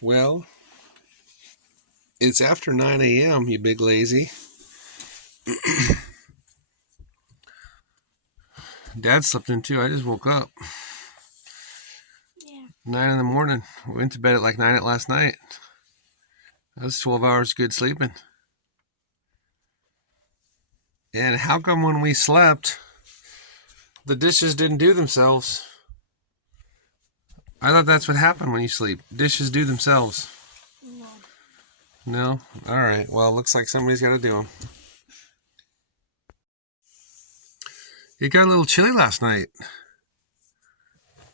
Well, it's after 9 a.m., you big lazy. Dad slept in too. I just woke up. Yeah. 9 in the morning. We went to bed at like 9 at last night. That was 12 hours good sleeping. And how come when we slept, the dishes didn't do themselves? I thought that's what happened when you sleep. Dishes do themselves. No. No? All right. Well, looks like somebody's got to do them. It got a little chilly last night.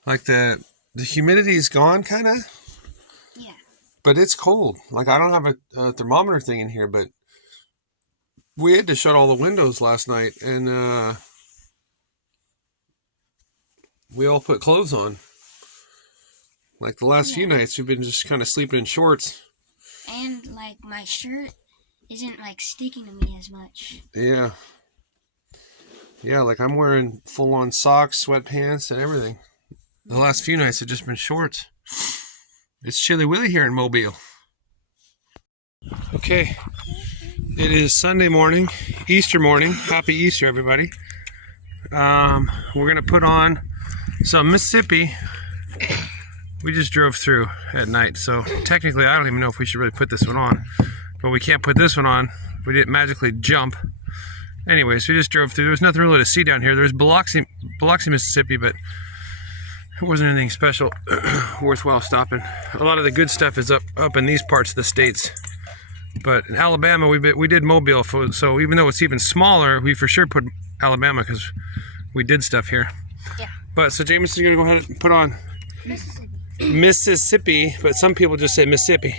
Like the humidity is gone, kind of. Yeah. But it's cold. Like I don't have a thermometer thing in here, but we had to shut all the windows last night, and we all put clothes on. Like the last few nights, we've been just kind of sleeping in shorts. And like my shirt isn't like sticking to me as much. Yeah. Yeah, like I'm wearing full-on socks, sweatpants, and everything. The last few nights have just been shorts. It's chilly willy here in Mobile. Okay. It is Sunday morning, Easter morning. Happy Easter, everybody. We're going to put on some Mississippi. We just drove through at night, so technically I don't even know if we should really put this one on. But we can't put this one on. We didn't magically jump. Anyways, we just drove through. There was nothing really to see down here. There's Biloxi, Mississippi, but it wasn't anything special worthwhile stopping. A lot of the good stuff is up in these parts of the states. But in Alabama, we did Mobile, so even though it's even smaller, we for sure put Alabama because we did stuff here. Yeah. But so Jameson's gonna go ahead and put on Mississippi, but some people just say Mississippi.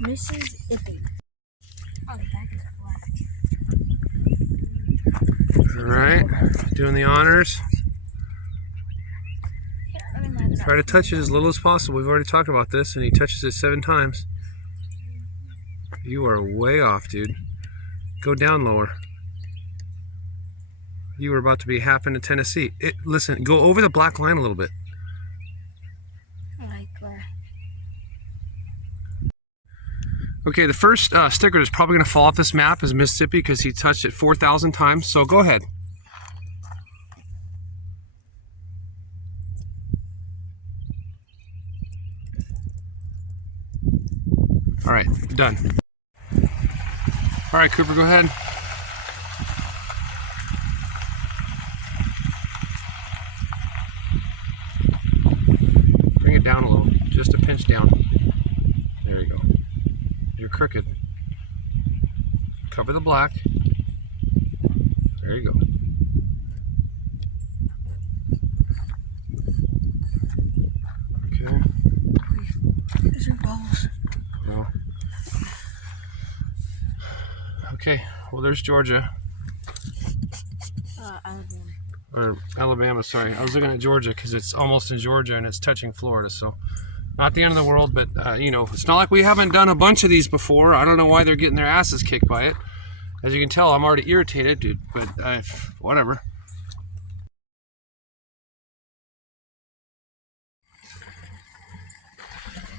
Mississippi. Oh, the back is black. All right, doing the honors. Try to touch it as little as possible. We've already talked about this, and he touches it 7 times. You are way off, dude. Go down lower. You were about to be half into Tennessee. Listen, go over the black line a little bit. Like where? Okay, the first sticker that's probably going to fall off this map is Mississippi because he touched it 4,000 times. So go ahead. All right, done. All right, Cooper, go ahead. Bring it down a little, just a pinch down. There you go. You're crooked. Cover the black. There you go. Okay. These are balls. No. Okay, well there's Georgia. Alabama. Or Alabama, sorry. I was looking at Georgia because it's almost in Georgia and it's touching Florida, so not the end of the world, but you know, it's not like we haven't done a bunch of these before. I don't know why they're getting their asses kicked by it. As you can tell, I'm already irritated, dude, but whatever.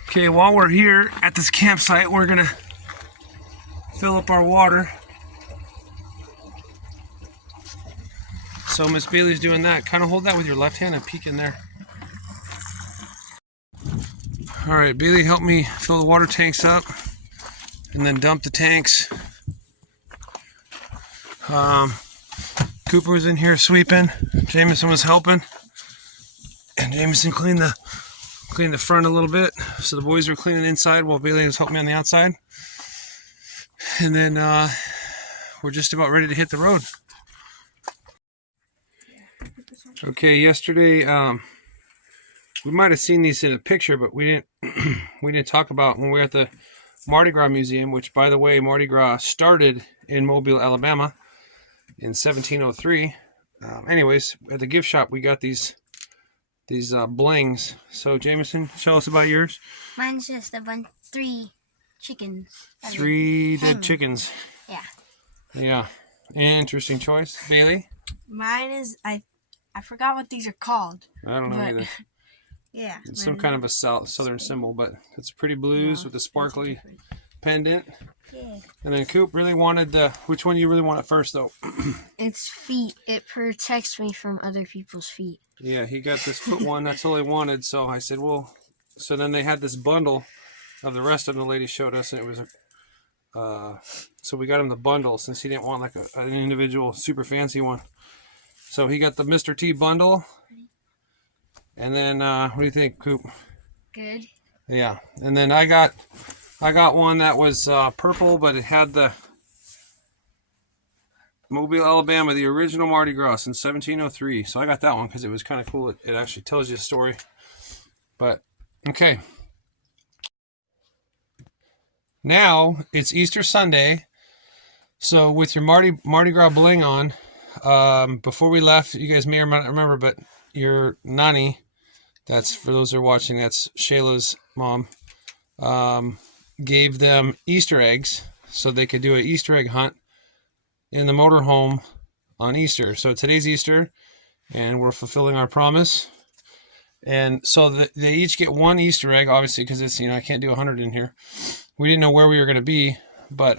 Okay, while we're here at this campsite, we're gonna fill up our water. So Miss Bailey's doing that. Kind of hold that with your left hand and peek in there. All right, Bailey, help me fill the water tanks up and then dump the tanks. Cooper was in here sweeping. Jameson was helping, and Jameson cleaned the front a little bit. So the boys were cleaning inside while Bailey was helping me on the outside. And then we're just about ready to hit the road. Okay, yesterday we might have seen these in a picture, but we didn't talk about when we were at the Mardi Gras Museum, which, by the way, Mardi Gras started in Mobile, Alabama in 1703. Anyways, at the gift shop we got these blings. So Jameson, show us about yours. Mine's just a bunch, 3 chickens. 3 dead chickens. Yeah. Yeah. Interesting choice. Bailey? Mine is I forgot what these are called. I don't know either. Yeah. It's some kind of a southern symbol, but it's pretty blues with a sparkly pendant. Yeah. And then Coop really wanted the, which one you really want at first though? It's feet. It protects me from other people's feet. Yeah, he got this foot one. That's all he wanted. So I said, well, so then they had this bundle of the rest of them the lady showed us, and it was so we got him the bundle since he didn't want like an individual super fancy one. So he got the Mr. T bundle. And then what do you think, Coop? Good. Yeah. And then I got one that was purple, but it had the Mobile, Alabama, the original Mardi Gras in 1703. So I got that one because it was kind of cool. It actually tells you a story. But okay. Now it's Easter Sunday. So with your Mardi Gras bling on, before we left, you guys may or may not remember, but your nanny, that's for those who are watching, that's Shayla's mom, gave them Easter eggs so they could do an Easter egg hunt in the motorhome on Easter. So today's Easter, and we're fulfilling our promise. And so they each get one Easter egg, obviously, because it's, I can't do 100 in here. We didn't know where we were going to be, but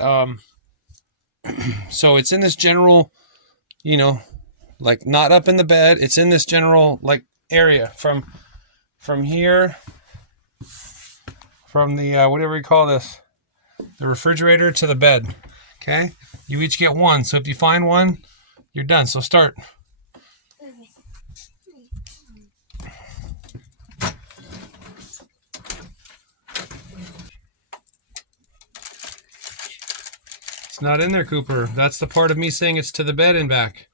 so it's in this general, like not up in the bed. It's in this general like area from here, from the whatever you call this, the refrigerator to the bed. Okay, you each get one. So if you find one, you're done. So start. It's not in there, Cooper. That's the part of me saying it's to the bed and back.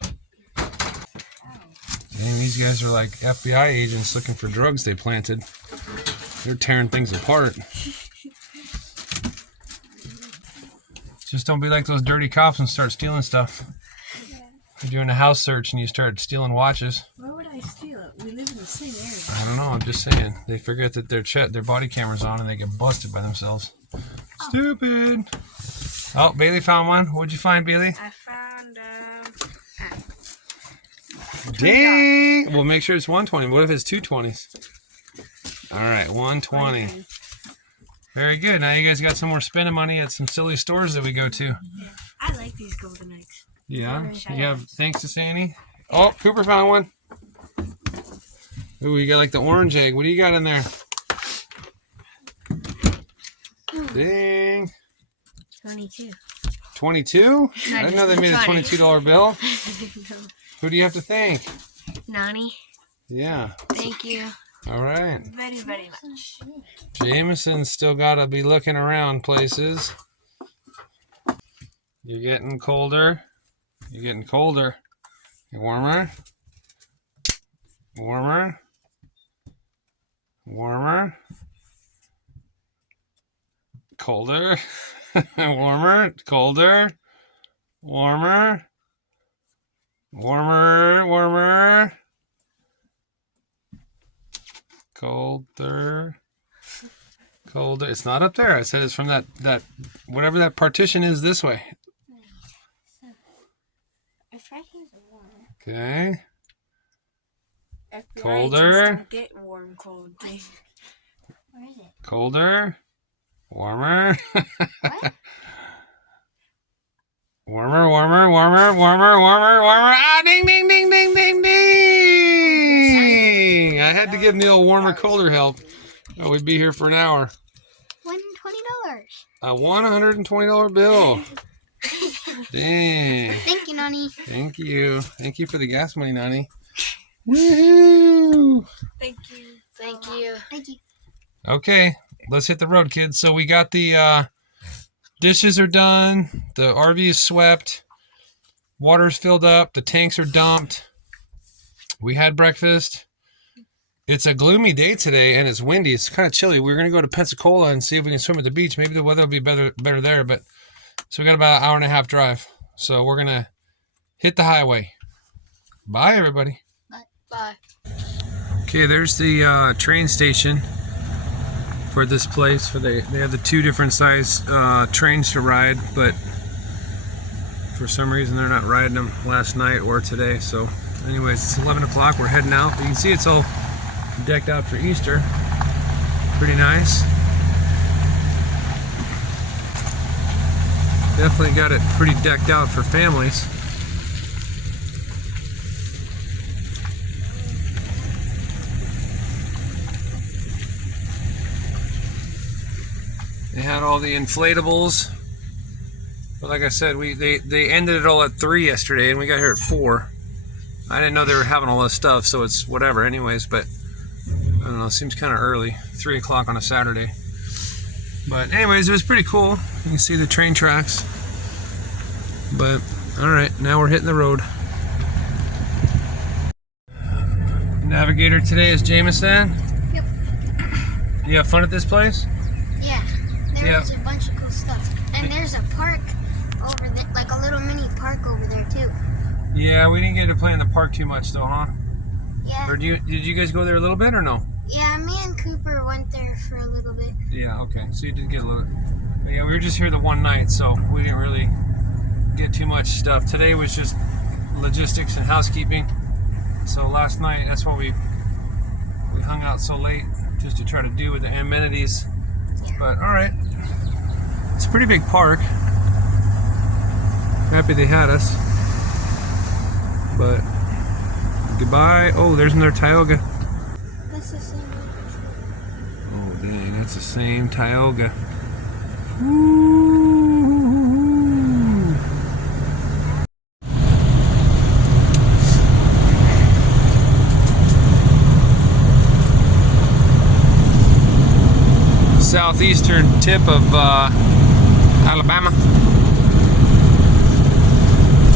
Dang, these guys are like FBI agents looking for drugs they planted. They're tearing things apart. Just don't be like those dirty cops and start stealing stuff. You're doing a house search and you start stealing watches. Why would I steal it? We live in the same area. I don't know. I'm just saying. They forget that their body camera's on and they get busted by themselves. Stupid. Oh, Bailey found one. What'd you find, Bailey? I found Dang! Well, make sure it's 120. What if it's 220s? All right, 120. Very good. Now you guys got some more spending money at some silly stores that we go to. Yeah. I like these golden eggs. Yeah. You have thanks to say any? Oh, Cooper found one. Ooh, you got like the orange egg. What do you got in there? Dang. 22. 22? I didn't know they made a $22 bill. Who do you have to thank? Nani. Yeah. Thank you. All right. Very, very much. Jameson's still got to be looking around places. You're getting colder. You're getting colder. You're warmer. Warmer. Warmer. Colder. Warmer. Colder. Warmer. Warmer. Warmer. Colder. Colder. It's not up there. I said it's from that whatever that partition is this way. Okay. Colder. Don't get warm, cold. Where is it? Colder. Warmer. Warmer, warmer, warmer, warmer, warmer, warmer. Ah, ding, ding, ding, ding, ding, ding. I had to give Neil warmer, colder help. Oh, we'd be here for an hour. $120. A $120 bill. Dang. Thank you, Nani. Thank you. Thank you for the gas money, Nani. Woohoo! Thank you. Thank you. Thank you. Okay, let's hit the road, kids. So we got the dishes are done. The RV is swept. Water's filled up. The tanks are dumped. We had breakfast. It's a gloomy day today, and it's windy. It's kind of chilly. We're going to go to Pensacola and see if we can swim at the beach. Maybe the weather will be better there. But so we got about an hour and a half drive. So we're going to hit the highway. Bye, everybody. Bye. Okay, there's the train station for this place. They have the two different size trains to ride, but for some reason they're not riding them last night or today. So anyways, it's 11 o'clock. We're heading out. But you can see it's all decked out for Easter. Pretty nice. Definitely got it pretty decked out for families. They had all the inflatables. But like I said, they ended it all at 3 yesterday and we got here at 4. I didn't know they were having all this stuff, so it's whatever anyways, but I don't know, it seems kind of early. 3 o'clock on a Saturday. But anyways, it was pretty cool. You can see the train tracks. But alright, now we're hitting the road. Navigator today is Jameson. Yep. You have fun at this place? Yeah. There's a bunch of cool stuff. And there's a park over there, like a little mini park over there too. Yeah, we didn't get to play in the park too much though, huh? Yeah. Or did you guys go there a little bit or no? Yeah, me and Cooper went there for a little bit. Yeah, okay. So you did get a little. But yeah, we were just here the one night, so we didn't really get too much stuff. Today was just logistics and housekeeping. So last night, that's why we hung out so late, just to try to do with the amenities. Yeah. But all right, it's a pretty big park. Happy they had us. But goodbye. Oh, there's another Tioga. That's the same one. Oh dang, that's the same Tioga. Woo. Southeastern tip of Alabama.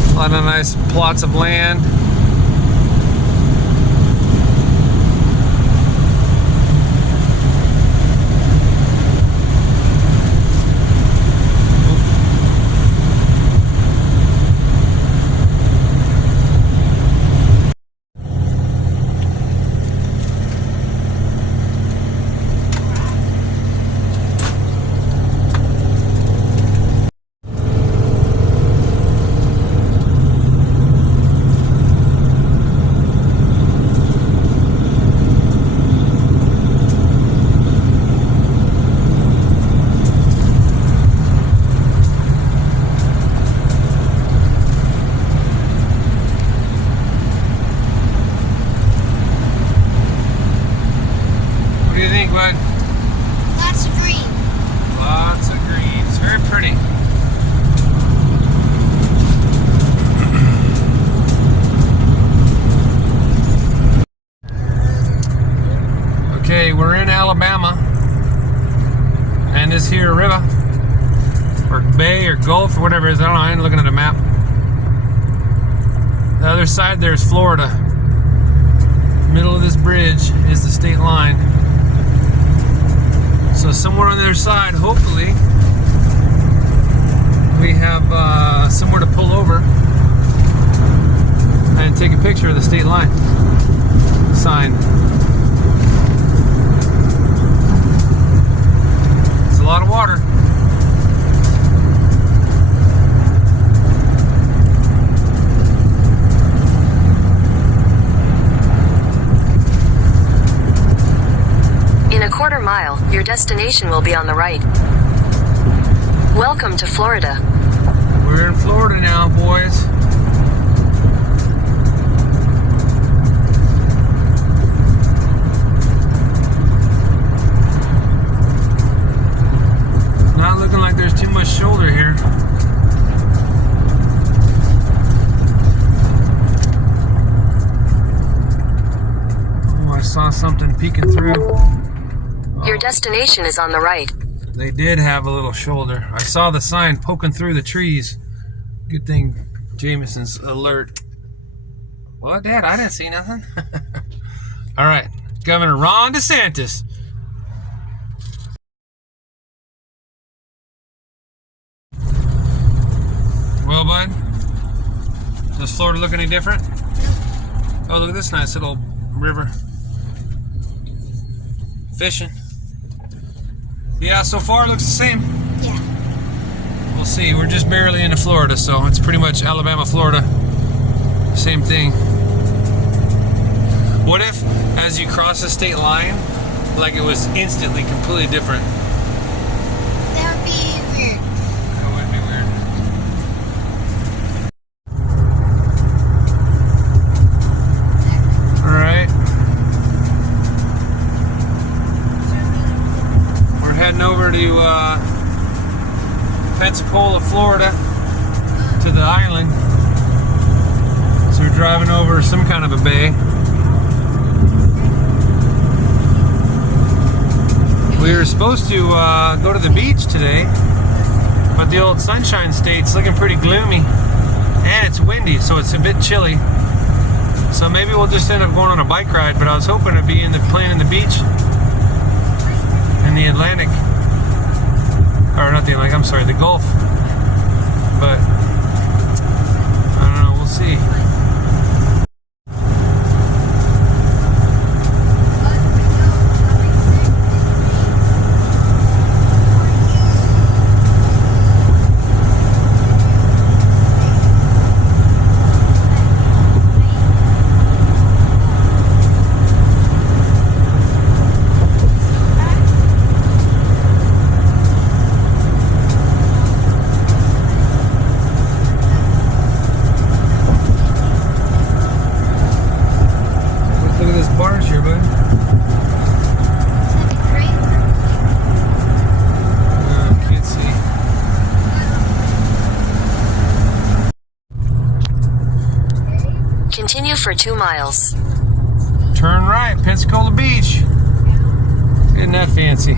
A lot of nice plots of land. What do you think, bud? Lots of green. Lots of green. It's very pretty. Okay, we're in Alabama. And this here river, or bay, or gulf, or whatever it is. I don't know. I ain't looking at a map. The other side there is Florida. Middle of this bridge is the state line. So somewhere on the other side, hopefully, we have somewhere to pull over and take a picture of the state line sign. It's a lot of water. In a quarter mile, your destination will be on the right. Welcome to Florida. We're in Florida now, boys. Not looking like there's too much shoulder here. Oh, I saw something peeking through. Your destination is on the right. They did have a little shoulder. I saw the sign poking through the trees. Good thing Jameson's alert. Well, Dad, I didn't see nothing. All right, Governor Ron DeSantis. Well, bud, does Florida look any different? Oh, look at this nice little river. Fishing. Yeah, so far it looks the same. Yeah. We'll see. We're just barely into Florida, so it's pretty much Alabama, Florida. Same thing. What if, as you cross the state line, like it was instantly completely different? That would be weird. That would be weird. All right. We're heading over to Pensacola, Florida, to the island. So we're driving over some kind of a bay. We were supposed to go to the beach today, but the old Sunshine State's looking pretty gloomy, and it's windy, so it's a bit chilly. So maybe we'll just end up going on a bike ride, but I was hoping to be playing in the beach in the Atlantic, or not the Atlantic, I'm sorry, the Gulf. But I don't know, we'll see. Look at this barge here, bud. Can't see. Continue for 2 miles. Turn right, Pensacola Beach. Isn't that fancy?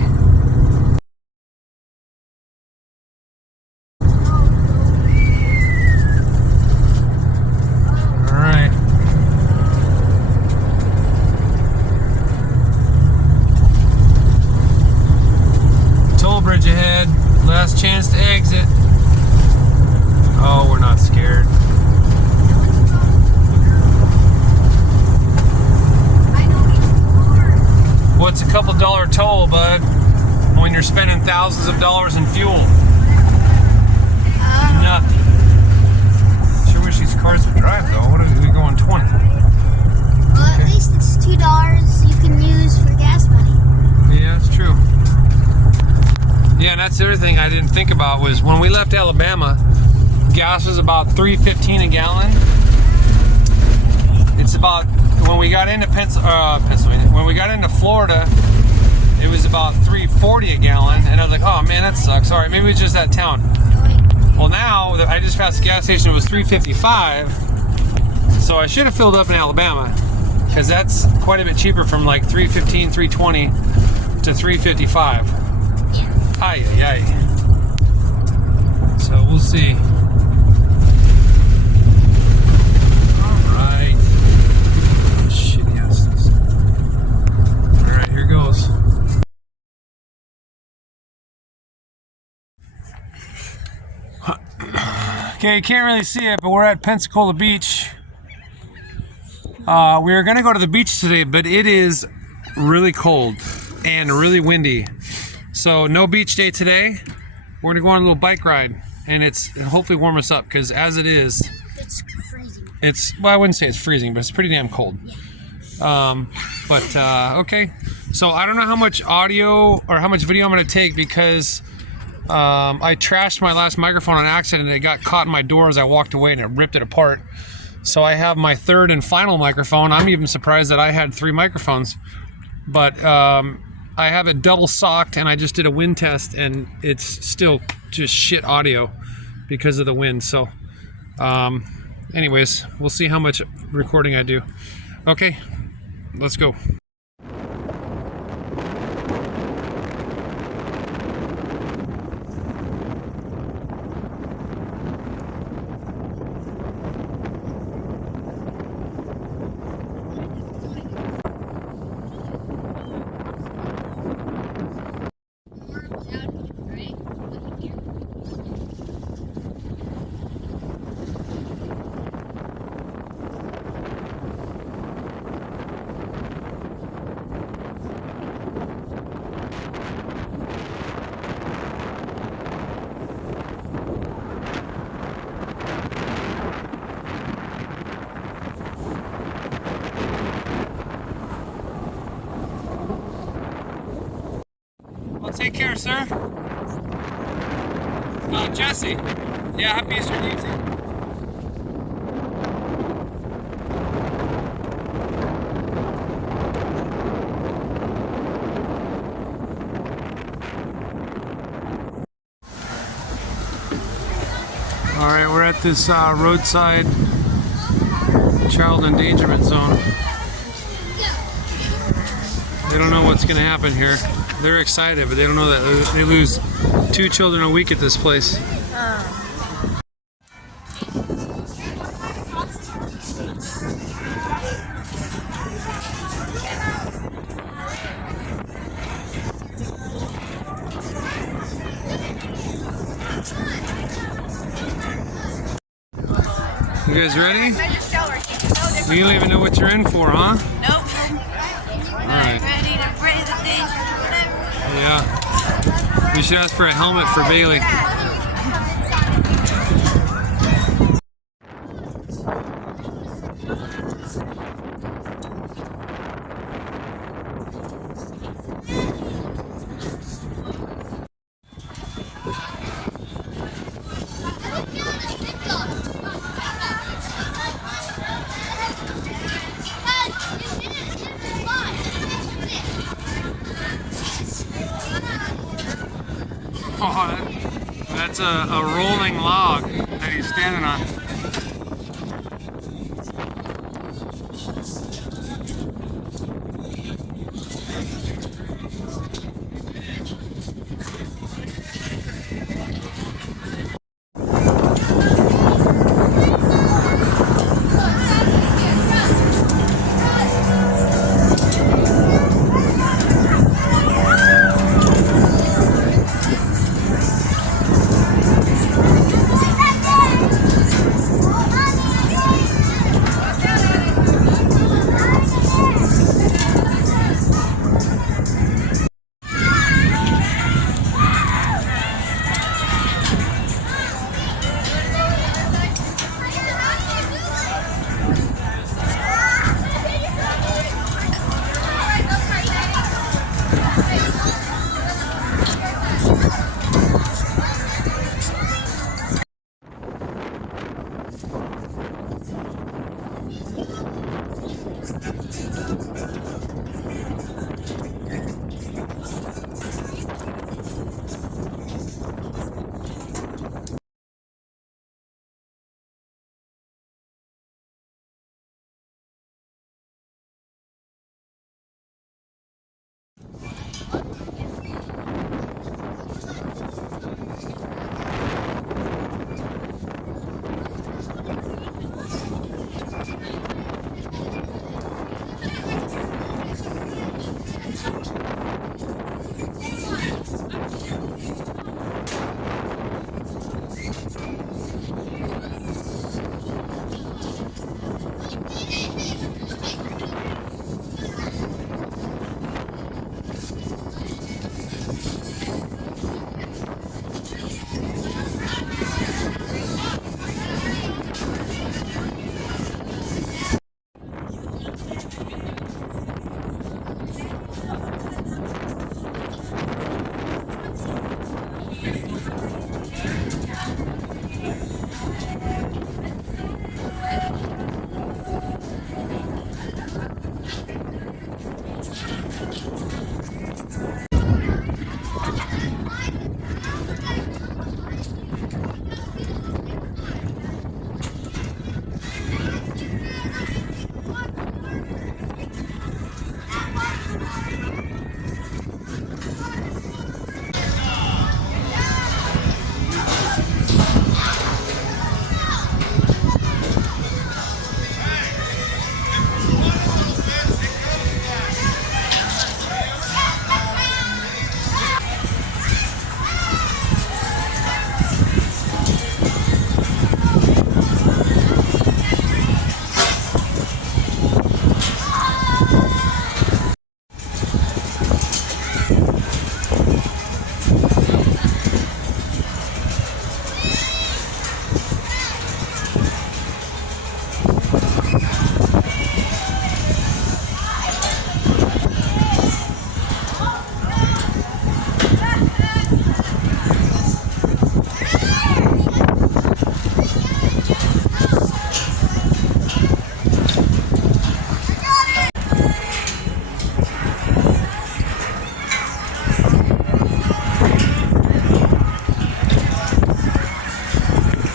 All right. Toll bridge ahead. Last chance to exit. Oh, we're not scared. What's a couple dollar toll, bud, when you're spending thousands of dollars in fuel? Nothing. Sure wish these cars would drive though. What are we going 20? Well, at least it's $2 you can use for gas money. Yeah, that's true. Yeah, and that's the other thing I didn't think about was when we left Alabama, gas was about $3.15 a gallon. It's about when we got into Pennsylvania, when we got into Florida, it was about $3.40 a gallon, and I was like, oh man, that sucks. All right, maybe it's just that town. Well, now that I just passed the gas station, it was $3.55, so I should have filled up in Alabama, because that's quite a bit cheaper from like $3.15, $3.20 to $3.55. Ay, ay, ay. So we'll see. Alright. Shitty asses. Alright, here goes. Okay, you can't really see it, but we're at Pensacola Beach. We were gonna go to the beach today, but it is really cold and really windy. So no beach day today. We're gonna go on a little bike ride, and it'll hopefully warm us up, because as it is, It's freezing. well, I wouldn't say it's freezing, but it's pretty damn cold. Okay. So I don't know how much audio or how much video I'm gonna take, because I trashed my last microphone on accident, and it got caught in my door as I walked away, and it ripped it apart. So I have my third and final microphone. I'm even surprised that I had 3 microphones, but I have it double socked, and I just did a wind test, and it's still just shit audio because of the wind. So anyways, we'll see how much recording I do. Okay, let's go. Well, take care, sir. Jesse. Yeah, happy Easter to you too. All right, we're at this roadside child endangerment zone. They don't know what's going to happen here. They're excited, but they don't know that they lose 2 children a week at this place. You guys ready? You don't even know what you're in for, huh? Nope. Alright. Ready to bring the things or whatever. Yeah. We should ask for a helmet for Bailey. Oh, that's a rolling log that he's standing on.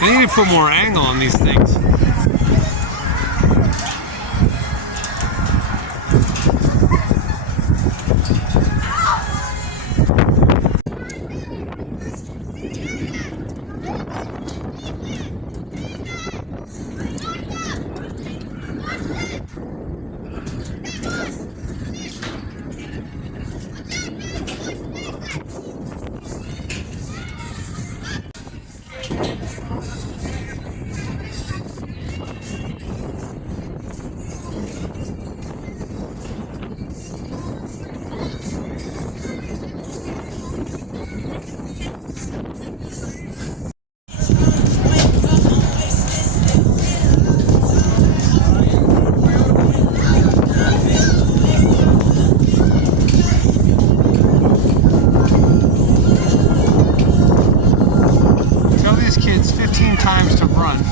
They need to put more angle on these things. Tell these kids 15 times to run.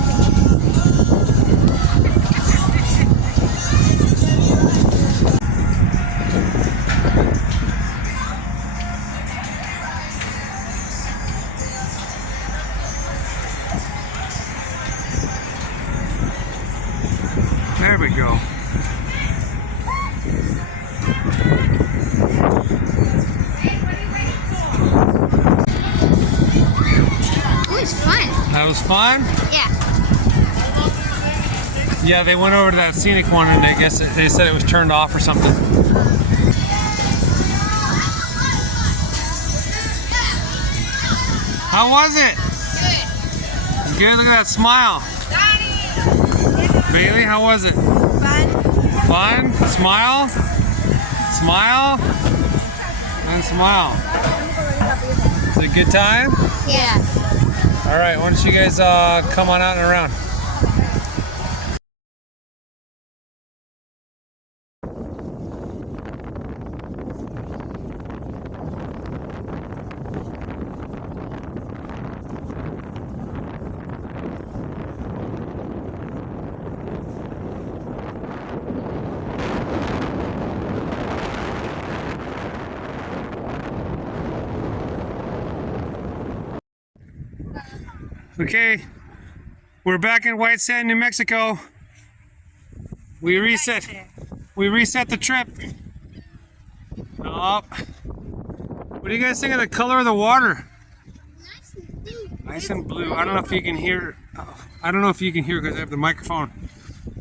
There we go. It was fun. That was fun? Yeah. Yeah, they went over to that scenic one and I guess they said it was turned off or something. How was it? Good. Good, look at that smile. Bailey, how was it? Fun? Smile? Smile? And smile. Is it a good time? Yeah. Alright, why don't you guys come on out and around. Okay, we're back in White Sand, New Mexico. We reset the trip. Oh. What do you guys think of the color of the water? Nice and blue. I don't know if you can hear. I don't know if you can hear because I have the microphone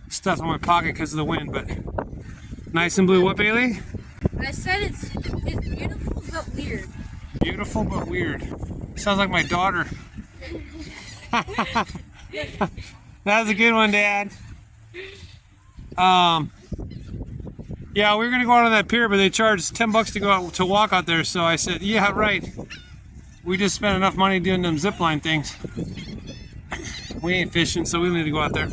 stuffed in my pocket because of the wind. But nice and blue. What, Bailey? I said it's beautiful but weird. Beautiful but weird. Sounds like my daughter. That was a good one, Dad. Yeah, we were gonna go out on that pier, but they charged $10 to go out to walk out there. So I said, yeah, right. We just spent enough money doing them zip line things. We ain't fishing, so we need to go out there.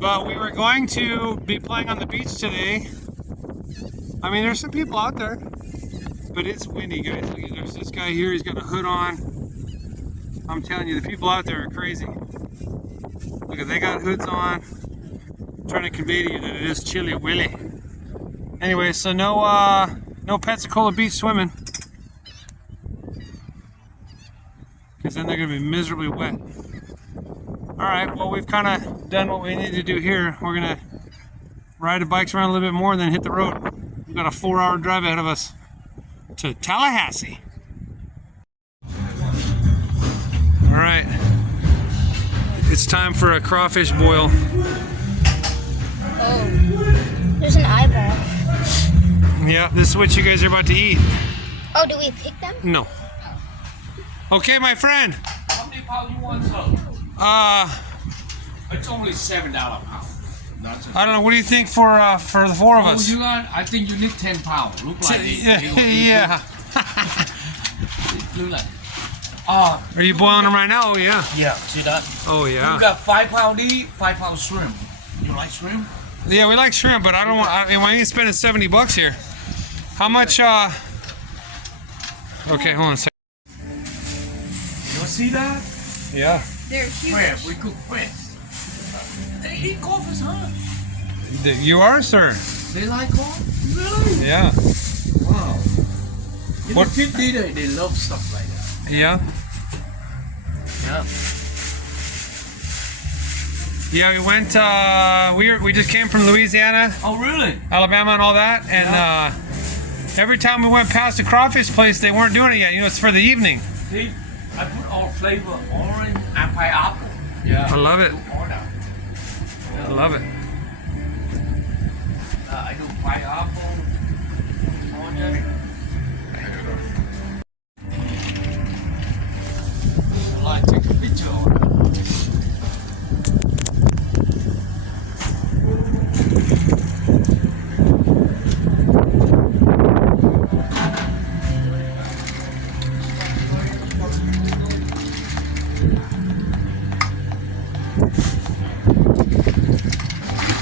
But we were going to be playing on the beach today. I mean, there's some people out there, but it's windy, guys. Look, there's this guy here. He's got a hood on. I'm telling you, the people out there are crazy. Look, they got hoods on. I'm trying to convey to you that it is chilly willy. Anyway, so no Pensacola Beach swimming, because then they're gonna be miserably wet. All right, well, we've kind of done what we need to do here. We're gonna ride the bikes around a little bit more and then hit the road. We've got a 4-hour drive ahead of us to Tallahassee. All right, it's time for a crawfish boil. Oh, there's an eyeball. Yeah, this is what you guys are about to eat. Oh, do we pick them? No. Okay, my friend. How many pounds you want, sir? It's only $7 a pound. I don't know. What do you think for the four of us? You got, I think you need 10 pounds. Look like Yeah. Look like. Are you boiling them right now? Oh yeah. Yeah, see that? Oh yeah. You got 5 pound each, 5 pound shrimp. You like shrimp? Yeah, we like shrimp, but I don't want. I ain't spending $70 here. How much? Okay, hold on a second. You see that? Yeah. They're huge. Where we cook fish. They eat crawfish, huh? You are, sir. They like crawfish? Really? Yeah. Wow. You What- know, kids, they love stuff like that. Yeah. Yeah. Yeah, we went. We just came from Louisiana, Oh, really? Alabama, and all that. And every time we went past the crawfish place, they weren't doing it yet. You know, it's for the evening. See, I put all flavor, orange and pineapple. I Yeah. love it. All that. I love it. I do pineapple, onion. I take a picture of it.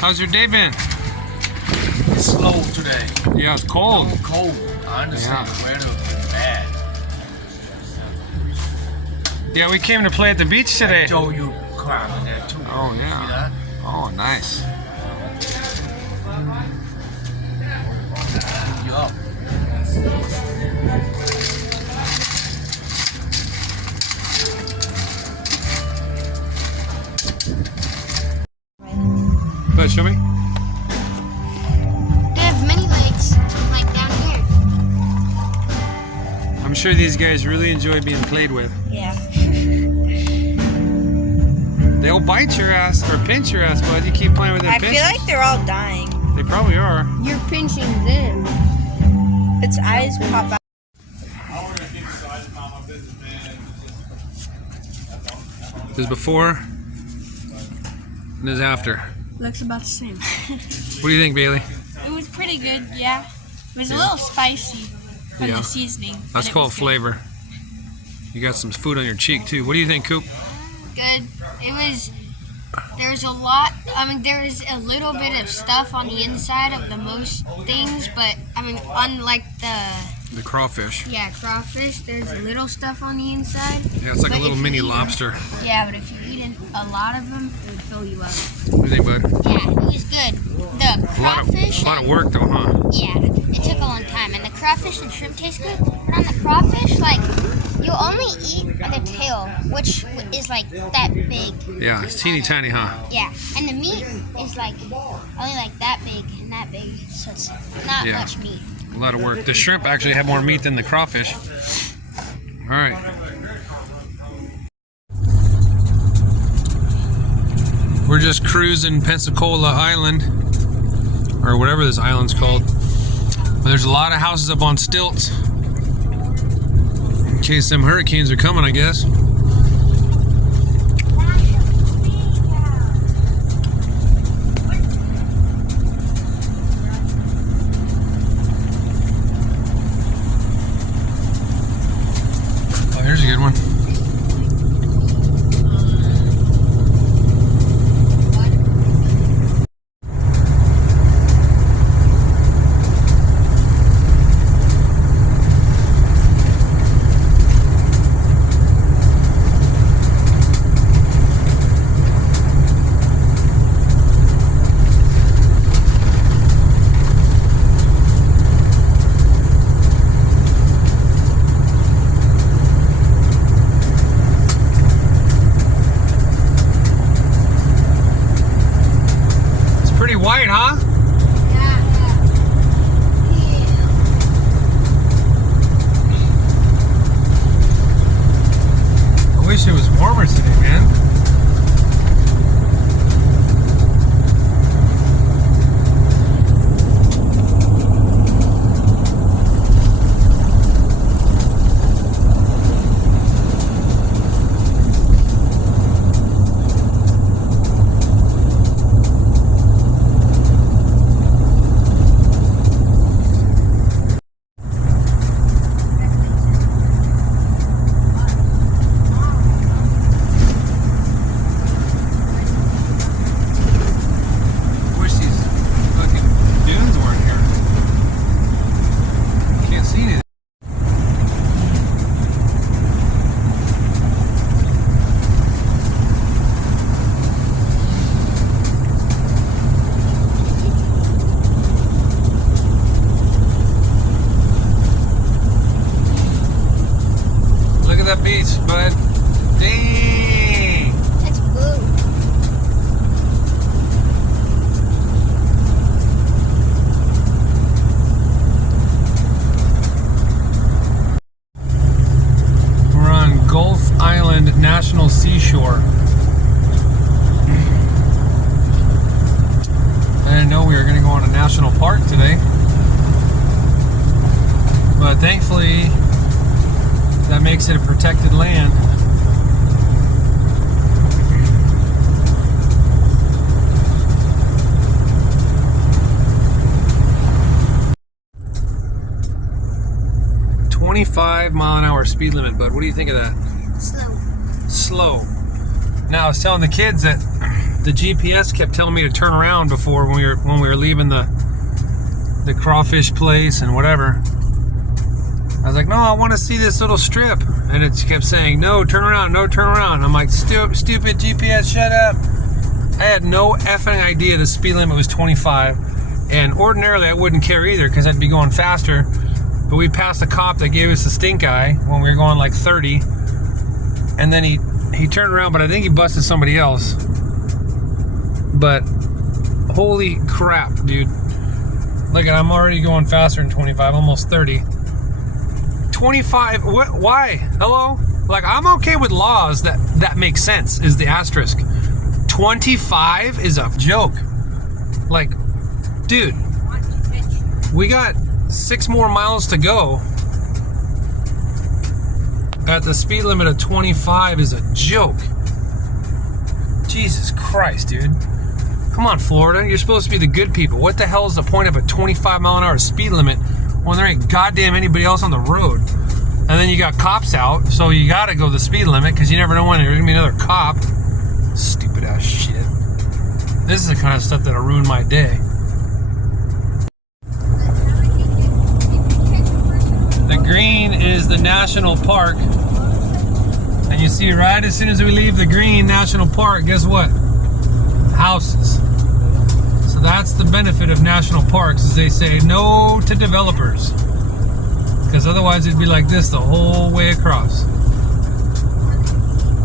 How's your day been? It's slow today. Yeah, it's cold. Cold. I understand the weather is bad. Yeah, we came to play at the beach today. Show you crab in there too. Oh, See yeah. that? Oh, nice. You up. But show me. They have many lakes, like down here. I'm sure these guys really enjoy being played with. Yeah. They'll bite your ass or pinch your ass, bud. You keep playing with their I pinches. feel like they're all dying. They probably are. You're pinching them. Its eyes pop out. There's before and there's after. Looks about the same. What do you think, Bailey? It was pretty good, yeah. It was a little spicy from Yeah. the seasoning. but That's it called was good. flavor. You got some food on your cheek too. What do you think, Coop? Good. There's a lot, there is a little bit of stuff on the inside of the most things, but, unlike The crawfish. crawfish, there's a little stuff on the inside. Yeah, it's like But a little if you mini eat- lobster. Yeah, but if you eat a lot of them, it would fill you up. What do you think, bud? Yeah, it was good. The crawfish, A lot of work though, huh? yeah, it took a long time. And the crawfish and shrimp taste good. But on the crawfish, you only eat the tail, which is like that big. Yeah, it's teeny tiny, huh? Yeah, and the meat is only like that big and that big, so it's not Yeah. much meat. A lot of work. The shrimp actually have more meat than the crawfish. All right. We're just cruising Pensacola Island, or whatever this island's called. But there's a lot of houses up on stilts. In case some hurricanes are coming, I guess. Oh, here's a good one. Pretty white, huh? I wish it was warmer today, man. Wish these fucking dunes weren't here. Can't see anything. Look at that beach, bud. Damn. yesterday. But thankfully, that makes it a protected land. .25-mile-an-hour speed limit, bud. What do you think of that? Slow. Now I was telling the kids that the GPS kept telling me to turn around before when we were leaving the crawfish place and whatever. I was like, no, I want to see this little strip, and it kept saying, no, turn around, no, turn around. I'm like, stupid GPS, shut up. I had no effing idea the speed limit was 25, and ordinarily I wouldn't care either because I'd be going faster. But we passed a cop that gave us a stink eye when we were going like 30, and then he turned around, but I think he busted somebody else. But holy crap, dude. Look, I'm already going faster than 25, almost 30. 25, what, why? Hello? Like, I'm okay with laws that make sense, is the asterisk. 25 is a joke. Like, dude, we got 6 more miles to go at the speed limit of 25 is a joke. Jesus Christ, dude. Come on, Florida. You're supposed to be the good people. What the hell is the point of a 25-mile-an-hour speed limit when there ain't goddamn anybody else on the road? And then you got cops out, so you gotta go the speed limit because you never know when there's gonna be another cop. Stupid ass shit. This is the kind of stuff that'll ruin my day. The green is the national park. And you see right as soon as we leave the green national park, guess what? Houses. So that's the benefit of national parks, is they say no to developers. Because otherwise it'd be like this the whole way across.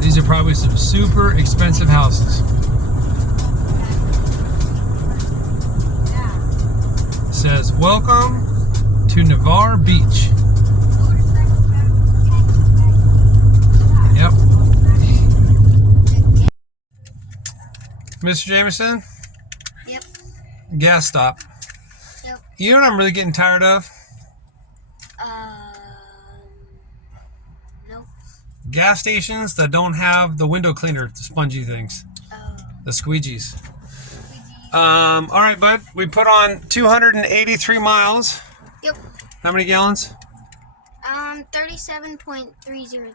These are probably some super expensive houses. It says, welcome to Navarre Beach. Yep. Mr. Jameson? Yep. Gas stop. Yep. You know what I'm really getting tired of? Nope. Gas stations that don't have the window cleaner, the spongy things. The squeegees. Alright, bud. We put on 283 miles. Yep. How many gallons? 37.303.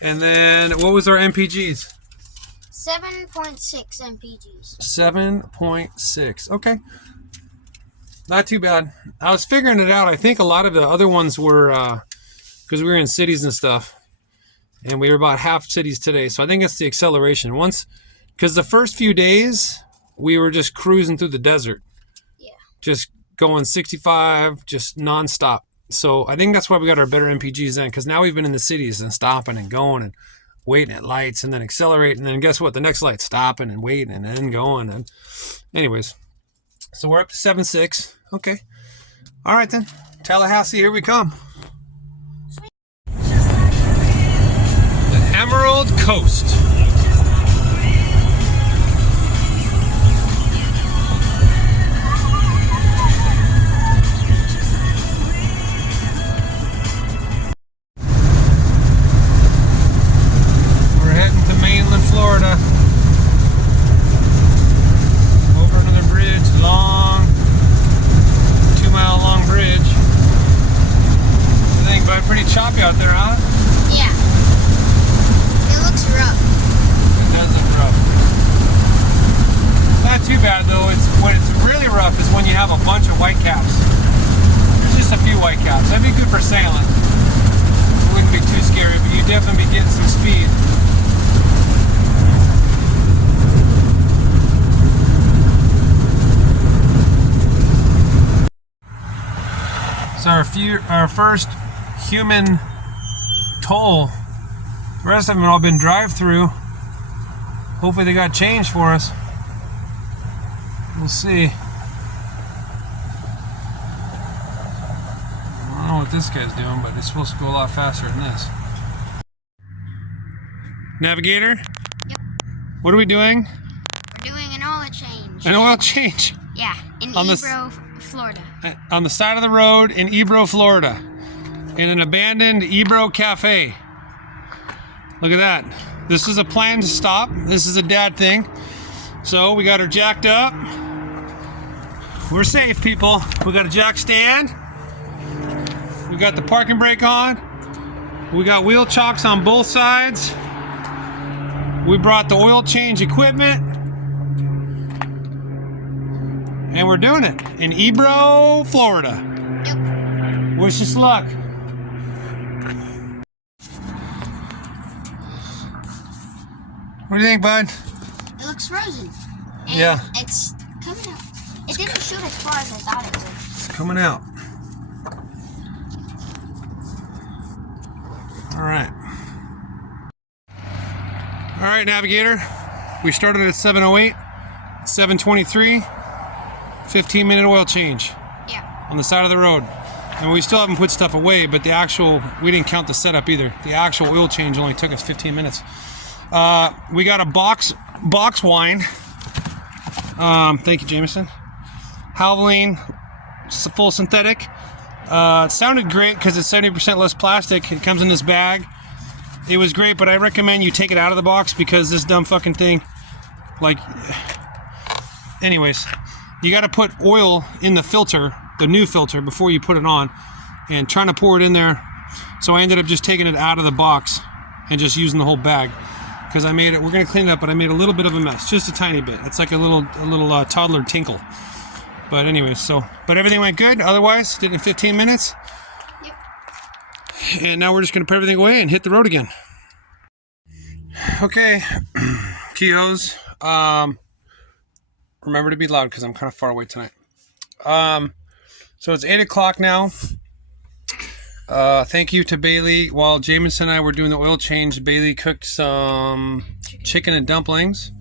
And then what was our MPGs? 7.6 MPGs. 7.6. Okay. Not too bad. I was figuring it out. I think a lot of the other ones were because we were in cities and stuff. And we were about half cities today. So I think it's the acceleration. Because the first few days, we were just cruising through the desert. Yeah. Just going 65, just nonstop. So I think that's why we got our better MPGs then. Because now we've been in the cities and stopping and going and waiting at lights and then accelerating. And then guess what? The next light stopping and waiting and then going. And anyways. So we're up to 7.6. Okay. All right then. Tallahassee, here we come. The Emerald Coast. We're heading to mainland Florida. Over another bridge, long 2-mile long bridge. I think, but pretty choppy out there, huh? Yeah. It looks rough. It does look rough. Not too bad though. When it's really rough is when you have a bunch of white caps. There's just a few white caps. That'd be good for sailing. It wouldn't be too scary, but you'd definitely be getting some speed. So our first human toll. The rest of them have all been drive-through. Hopefully they got change for us. We'll see. I don't know what this guy's doing, but it's supposed to go a lot faster than this. Navigator? Yep. What are we doing? We're doing an oil change. An oil change. Yeah, in On Ebro, Florida. on the side of the road in Ebro, Florida, in an abandoned Ebro cafe. Look at that. This is a planned stop. This is a dad thing. So we got her jacked up. We're safe, people. We got a jack stand. We got the parking brake on. We got wheel chocks on both sides. We brought the oil change equipment. And we're doing it in Ebro, Florida. Yep. Wish us luck. What do you think, bud? It looks frozen. And yeah. It's coming out. It didn't shoot as far as I thought it would. It's coming out. All right. All right, Navigator. We started at 7:08. 7:23. 15-minute oil change. Yeah. On the side of the road. And we still haven't put stuff away, but the actual, we didn't count the setup either. The actual oil change only took us 15 minutes. We got a box wine. Thank you, Jameson. Havoline, full synthetic. It sounded great because it's 70% less plastic. It comes in this bag. It was great, but I recommend you take it out of the box because this dumb fucking thing, like, anyways, you got to put oil in the filter, the new filter, before you put it on, and trying to pour it in there. So I ended up just taking it out of the box and just using the whole bag because I made it. We're gonna clean it up, but I made a little bit of a mess, just a tiny bit. It's like a little toddler tinkle. But anyways, but everything went good. Otherwise, did it in 15 minutes. Yep. And now we're just gonna put everything away and hit the road again. Okay, Kehoes. Remember to be loud because I'm kind of far away tonight. So it's 8 o'clock now. Thank you to Bailey. While Jameson and I were doing the oil change, Bailey cooked some chicken and dumplings.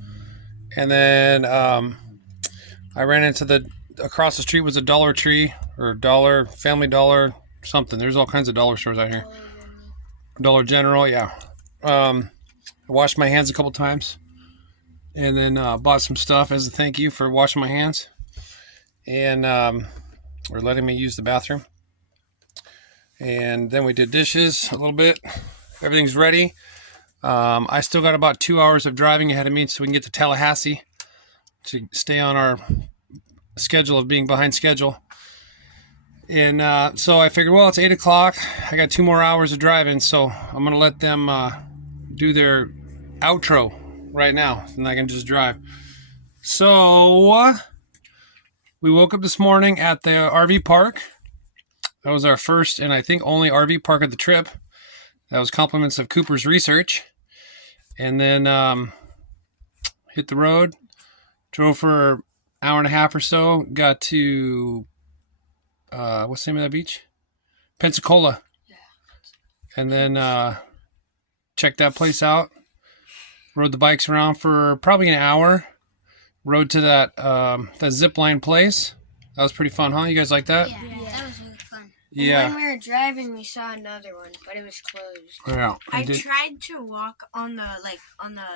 And then I ran into across the street was a Dollar Tree or Family Dollar, something. There's all kinds of dollar stores out here. Dollar General, yeah. I washed my hands a couple times. And then bought some stuff as a thank you for washing my hands. And or letting me use the bathroom. And then we did dishes a little bit. Everything's ready. I still got about 2 hours of driving ahead of me so we can get to Tallahassee to stay on our schedule of being behind schedule. And so I figured, well, it's 8 o'clock. I got 2 more hours of driving, so I'm going to let them do their outro right now, and I can just drive. So we woke up this morning at the RV park. That was our first and I think only RV park of the trip. That was compliments of Cooper's research. And then hit the road, drove for an hour and a half or so, got to what's the name of that beach? Pensacola. Yeah. And then checked that place out. Rode the bikes around for probably an hour. Rode to that zip line place. That was pretty fun, huh? You guys like that? Yeah, that was really fun. Yeah. And when we were driving, we saw another one, but it was closed. Yeah. I tried to walk on the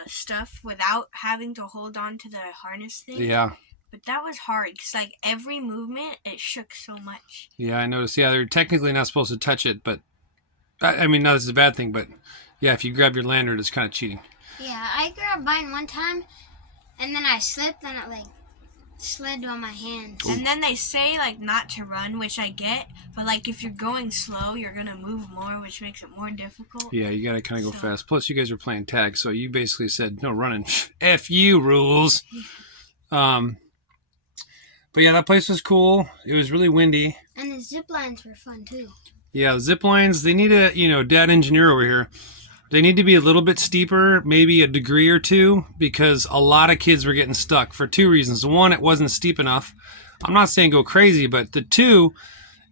stuff without having to hold on to the harness thing. Yeah. But that was hard because every movement it shook so much. Yeah, I noticed. Yeah, they're technically not supposed to touch it, but I mean, no, this is a bad thing. But yeah, if you grab your lanyard, it's kind of cheating. Yeah, I grabbed mine one time, and then I slipped, and it slid on my hands. And then they say not to run, which I get, but if you're going slow, you're gonna move more, which makes it more difficult. Yeah, you gotta kind of go fast. Plus, you guys were playing tag, so you basically said no running. F you rules. But yeah, that place was cool. It was really windy. And the zip lines were fun too. Yeah, the zip lines. They need a dad engineer over here. They need to be a little bit steeper, maybe a degree or two, because a lot of kids were getting stuck for 2 reasons. One, it wasn't steep enough. I'm not saying go crazy, but the 2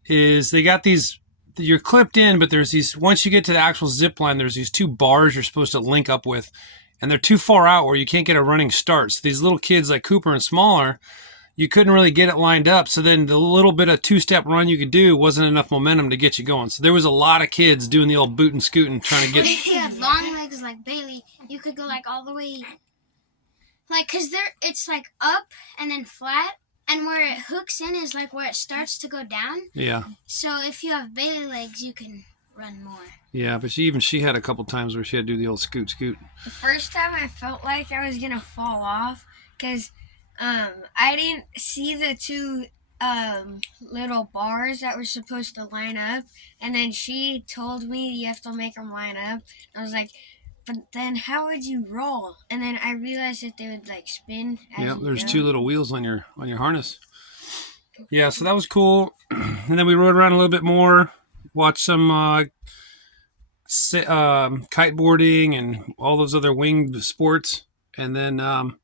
is they got these, you're clipped in, but there's these, once you get to the actual zip line, there's these 2 bars you're supposed to link up with, and they're too far out where you can't get a running start. So these little kids like Cooper and smaller, you couldn't really get it lined up. So then the little bit of 2-step run you could do wasn't enough momentum to get you going. So there was a lot of kids doing the old boot and scooting trying to get. But if you had long legs like Bailey, you could go all the way, cause it's up and then flat, And where it hooks in is like where it starts to go down. Yeah. So if you have baby legs, you can run more. Yeah, but she had a couple times where she had to do the old scoot. The first time I felt like I was gonna fall off because I didn't see the two little bars that were supposed to line up, and then she told me you have to make them line up. I was like, but then how would you roll? And then I realized that they would like spin. Yeah, there's two little wheels on your harness. Yeah, so that was cool. And then we rode around a little bit more, watched some kiteboarding and all those other winged sports, and then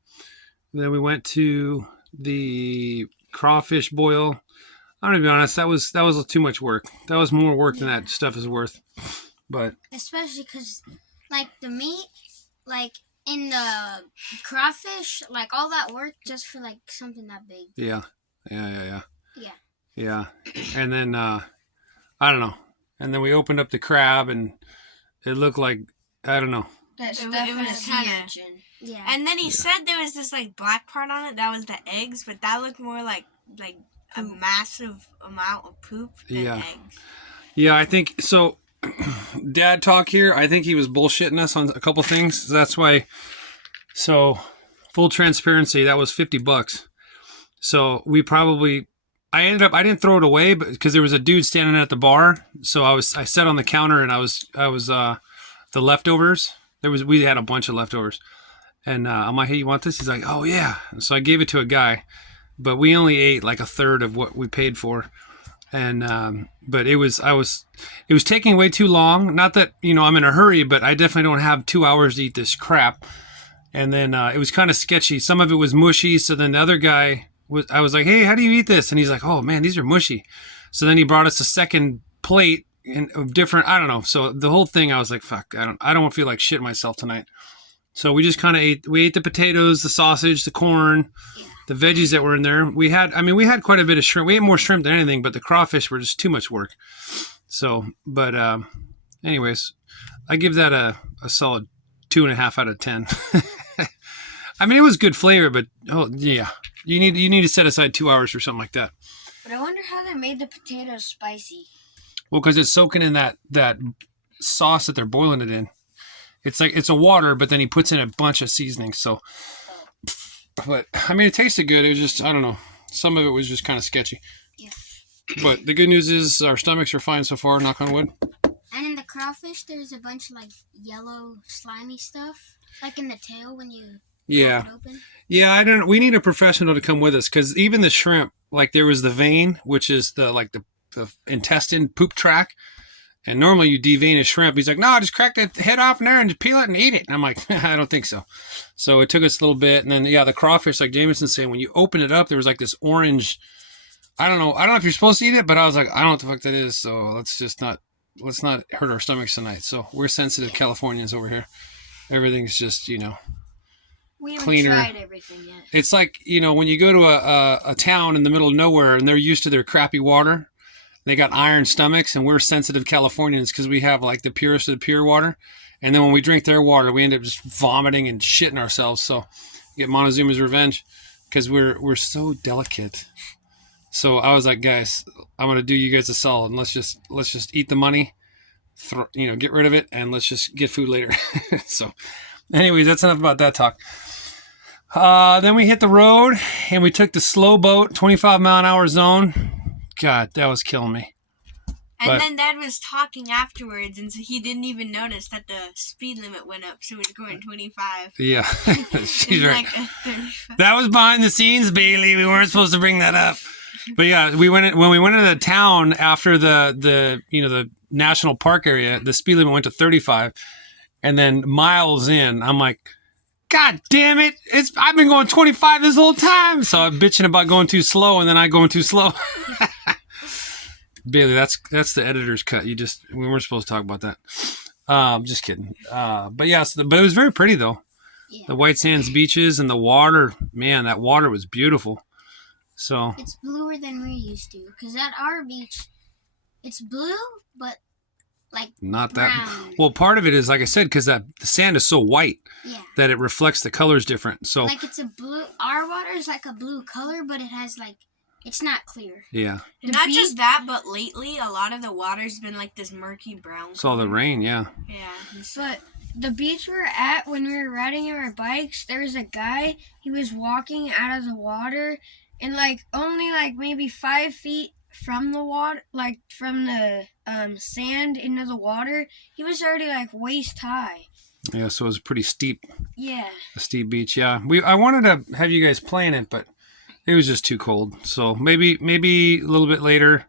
we went to the crawfish boil. I'm gonna be honest, that was too much work. That was more work than that stuff is worth. But especially because, like, the meat, like in the crawfish, like all that work just for like something that big. Yeah. Yeah. And then I don't know. And then we opened up the crab, and it looked like, I don't know. That stuff it in a was sea kinda- urchin. Yeah. And then he said there was this like black part on it that was the eggs, but that looked more like a massive amount of poop than eggs. Yeah, I think so. Dad talk here. I think he was bullshitting us on a couple things. That's why. So, full transparency, that was $50. So we probably. I didn't throw it away, but because there was a dude standing at the bar. So I sat on the counter, and I was the leftovers. We had a bunch of leftovers, and I'm like, hey, you want this? He's like, oh yeah. So I gave it to a guy, but we only ate like a third of what we paid for. And but it was taking way too long. Not that I'm in a hurry, but I definitely don't have 2 hours to eat this crap. And then it was kind of sketchy. Some of it was mushy. So then the other guy I was like, hey, how do you eat this? And he's like, oh man, these are mushy. So then he brought us a second plate of different. I don't know. So the whole thing, I was like, fuck, I don't want to feel like shit myself tonight. So we just kind of ate. We ate the potatoes, the sausage, the corn. The veggies that were in there, we had quite a bit of shrimp. We ate more shrimp than anything, but the crawfish were just too much work. So, but anyways, I give that a solid 2.5 out of 10. I mean, it was good flavor, but you need to set aside 2 hours for something like that. But I wonder how they made the potatoes spicy. Well, because it's soaking in that sauce that they're boiling it in. It's like it's a water, but then he puts in a bunch of seasonings. So. But, I mean, it tasted good. It was just, I don't know. Some of it was just kind of sketchy. Yeah. But the good news is our stomachs are fine so far, knock on wood. And in the crawfish, there's a bunch of, like, yellow, slimy stuff. Like in the tail when you pop it open. Yeah, we need a professional to come with us. Because even the shrimp, like, there was the vein, which is the intestine poop track. And normally you devein a shrimp. He's like, no, just crack the head off in there and just peel it and eat it. And I'm like, I don't think so. So it took us a little bit. And then, the crawfish, like Jameson's saying, when you open it up, there was like this orange, I don't know if you're supposed to eat it, but I was like, I don't know what the fuck that is. So let's not hurt our stomachs tonight. So we're sensitive Californians over here. Everything's just, we haven't cleaner. tried everything yet. It's like, when you go to a town in the middle of nowhere and they're used to their crappy water. They got iron stomachs, and we're sensitive Californians because we have like the purest of the pure water. And then when we drink their water, we end up just vomiting and shitting ourselves. So get Montezuma's revenge because we're so delicate. So I was like, guys, I'm gonna do you guys a solid, and let's just eat the money, get rid of it, and let's just get food later. So, anyways, that's enough about that talk. Then we hit the road and we took the slow boat, 25-mile-an-hour zone. God, that was killing me. And then Dad was talking afterwards, and so he didn't even notice that the speed limit went up, so we were going 25. Yeah, she's right. Like that was behind the scenes, Bailey. We weren't supposed to bring that up. But yeah, when we went into the town after the national park area, the speed limit went to 35, and then miles in, I'm like, God damn it! I've been going 25 this whole time. So I'm bitching about going too slow, and then I going too slow. Bailey, that's the editor's cut. We weren't supposed to talk about that. Just kidding. But yeah, but it was very pretty though. Yeah. The white sands beaches and the water. Man, that water was beautiful. So it's bluer than we're used to. Because at our beach, it's blue, but like Not that. brown. Well, part of it is, like I said, because the sand is so white Yeah. that it reflects the colors different. So Like it's a blue. Our water is like a blue color, but it has like it's not clear. yeah, And not just that, but lately a lot of the water's been like this murky brown. it's all the rain. Yeah. Yeah. But the beach we were at when we were riding our bikes, there was a guy. He was walking out of the water, and like only like maybe 5 feet from the water, like from the sand into the water, he was already like waist high. Yeah. So it was pretty steep. Yeah. A steep beach. Yeah. I wanted to have you guys play in it, but it was just too cold. So maybe a little bit later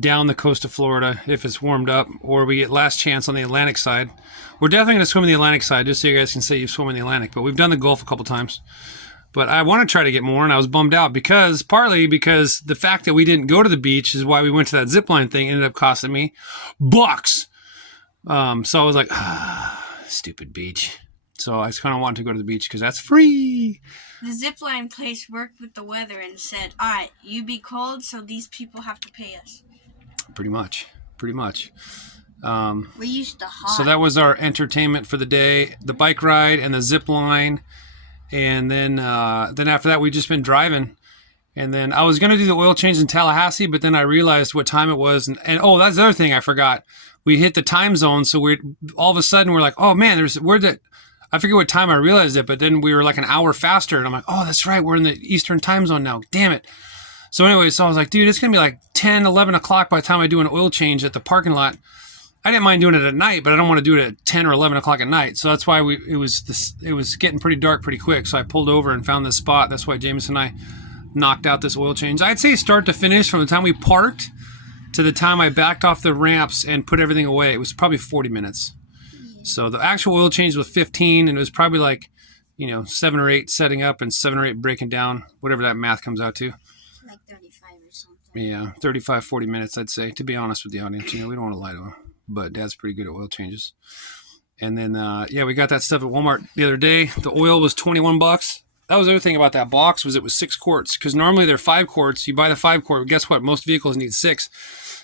down the coast of Florida if it's warmed up, or we get last chance on the Atlantic side. We're definitely going to swim in the Atlantic side just so you guys can say you've swum in the Atlantic, but we've done the Gulf a couple times. But I want to try to get more, and I was bummed out partly because the fact that we didn't go to the beach is why we went to that zip line thing ended up costing me bucks. So I was like, stupid beach. So I just kind of wanted to go to the beach because that's free. The zipline place worked with the weather and said, "All right, you be cold, so these people have to pay us." Pretty much. We used to hot. So that was our entertainment for the day: the bike ride and the zip line. And then after that, we've just been driving. And then I was going to do the oil change in Tallahassee, but then I realized what time it was. And oh, that's the other thing I forgot. We hit the time zone. So we're all of a sudden we're like, oh man, I forget what time I realized it, but then we were like an hour faster. And I'm like, oh, that's right. We're in the Eastern time zone now. Damn it. So anyway, so I was like, dude, it's going to be like 10, 11 o'clock by the time I do an oil change at the parking lot. I didn't mind doing it at night, but I don't want to do it at 10 or 11 o'clock at night. So that's why it was getting pretty dark pretty quick. So I pulled over and found this spot. That's why Jameson and I knocked out this oil change. I'd say start to finish, from the time we parked to the time I backed off the ramps and put everything away, it was probably 40 minutes. So the actual oil change was 15, and it was probably like, 7 or 8 setting up and 7 or 8 breaking down, whatever that math comes out to. like 35 or something. Yeah, 35, 40 minutes, I'd say, to be honest with the audience. We don't want to lie to them. But Dad's pretty good at oil changes. And then, we got that stuff at Walmart the other day. The oil was $21. That was the other thing about that box, was it was 6 quarts. Because normally they're 5 quarts. You buy the 5 quart. Guess what? Most vehicles need 6.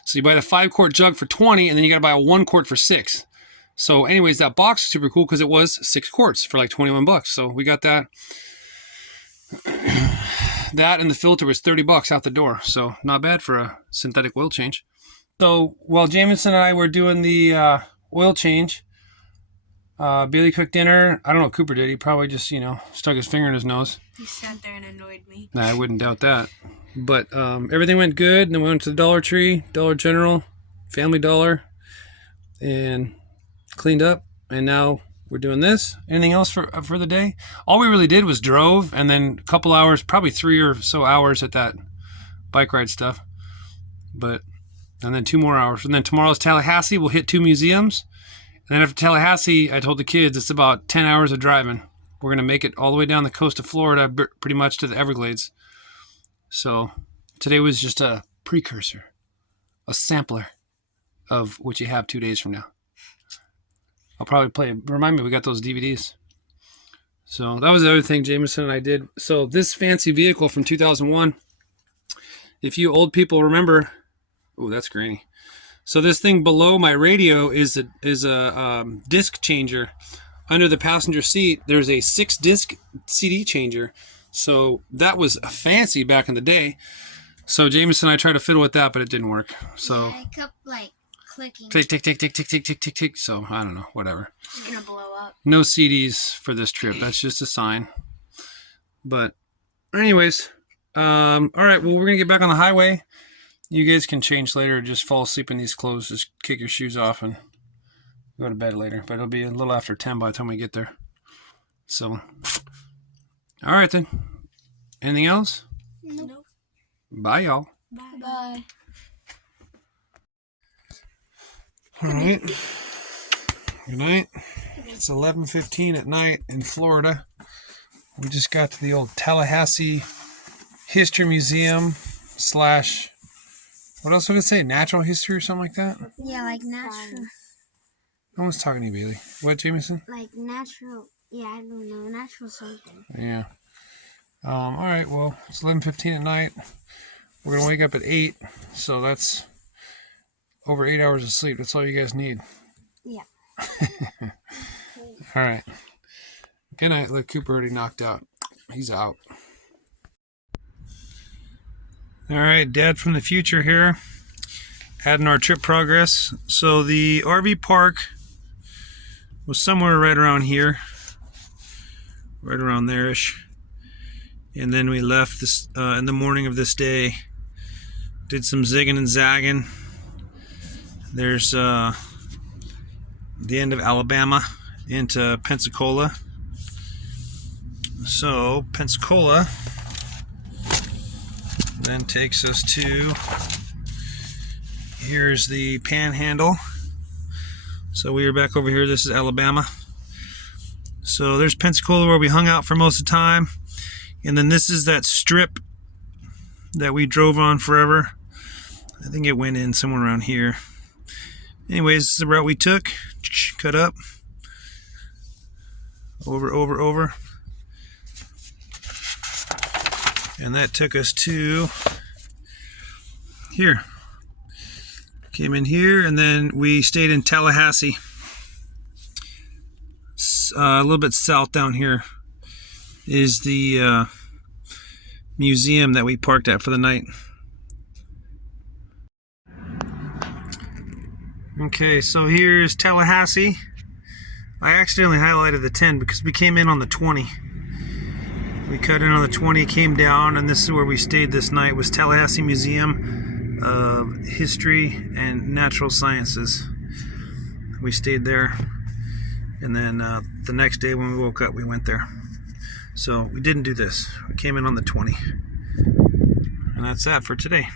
So you buy the 5 quart jug for 20, and then you got to buy a 1 quart for 6. So anyways, that box is super cool because it was 6 quarts for like $21. So we got that. That and the filter was $30 out the door. So not bad for a synthetic oil change. So while Jameson and I were doing the oil change, Billy cooked dinner. I don't know what Cooper did. He probably just, stuck his finger in his nose. He sat there and annoyed me. Nah, I wouldn't doubt that. But everything went good. And then we went to the Dollar Tree, Dollar General, Family Dollar, and cleaned up. And now we're doing this. Anything else for the day? All we really did was drove, and then a couple hours, probably 3 or so hours at that bike ride stuff. And then 2 more hours. And then tomorrow's Tallahassee. We'll hit 2 museums. And then after Tallahassee, I told the kids it's about 10 hours of driving. We're going to make it all the way down the coast of Florida, pretty much to the Everglades. So today was just a precursor, a sampler of what you have 2 days from now. I'll probably remind me, we got those DVDs. So that was the other thing Jameson and I did. So this fancy vehicle from 2001, if you old people remember... Oh, that's grainy. So this thing below my radio is a disc changer. Under the passenger seat, there's a 6-disc CD changer. So that was fancy back in the day. So Jameson and I tried to fiddle with that, but it didn't work. So Yeah, it kept like clicking. tick, tick, tick, tick, tick, tick, tick, tick, tick. So I don't know, whatever. It's gonna blow up. No CDs for this trip. That's just a sign. But anyways, all right. Well, we're gonna get back on the highway. You guys can change later. Just fall asleep in these clothes. Just kick your shoes off and go to bed later. But it'll be a little after 10 by the time we get there. So, all right then. Anything else? Nope. Bye, y'all. Bye. All right. Good night. It's 11:15 at night in Florida. We just got to the old Tallahassee History Museum / what else would it say? Natural history or something like that? Yeah, like natural. No one's talking to you, Bailey. What, Jameson? Like natural. Yeah, I don't know. Natural something. Yeah. All right. Well, it's 11:15 at night. We're gonna wake up at 8, so that's over 8 hours of sleep. That's all you guys need. Yeah. All right. Good night. Look, Cooper already knocked out. He's out. All right, Dad from the future here, adding our trip progress. So the RV park was somewhere right around here, right around there-ish. And then we left this in the morning of this day. Did some zigging and zagging. There's the end of Alabama into Pensacola. So Pensacola then takes us to, here's the Panhandle. So we are back over here. This is Alabama. So there's Pensacola where we hung out for most of the time. And then this is that strip that we drove on forever. I think it went in somewhere around here. Anyways, this is the route we took. Cut up. Over. And that took us to here. Came in here, and then we stayed in Tallahassee. A little bit south down here is the museum that we parked at for the night. Okay, so here's Tallahassee. I accidentally highlighted the 10 because we came in on the 20. We cut in on the 20, came down, and this is where we stayed this night, was Tallahassee Museum of History and Natural Sciences. We stayed there, and then the next day when we woke up, we went there. So we didn't do this. We came in on the 20. And that's that for today.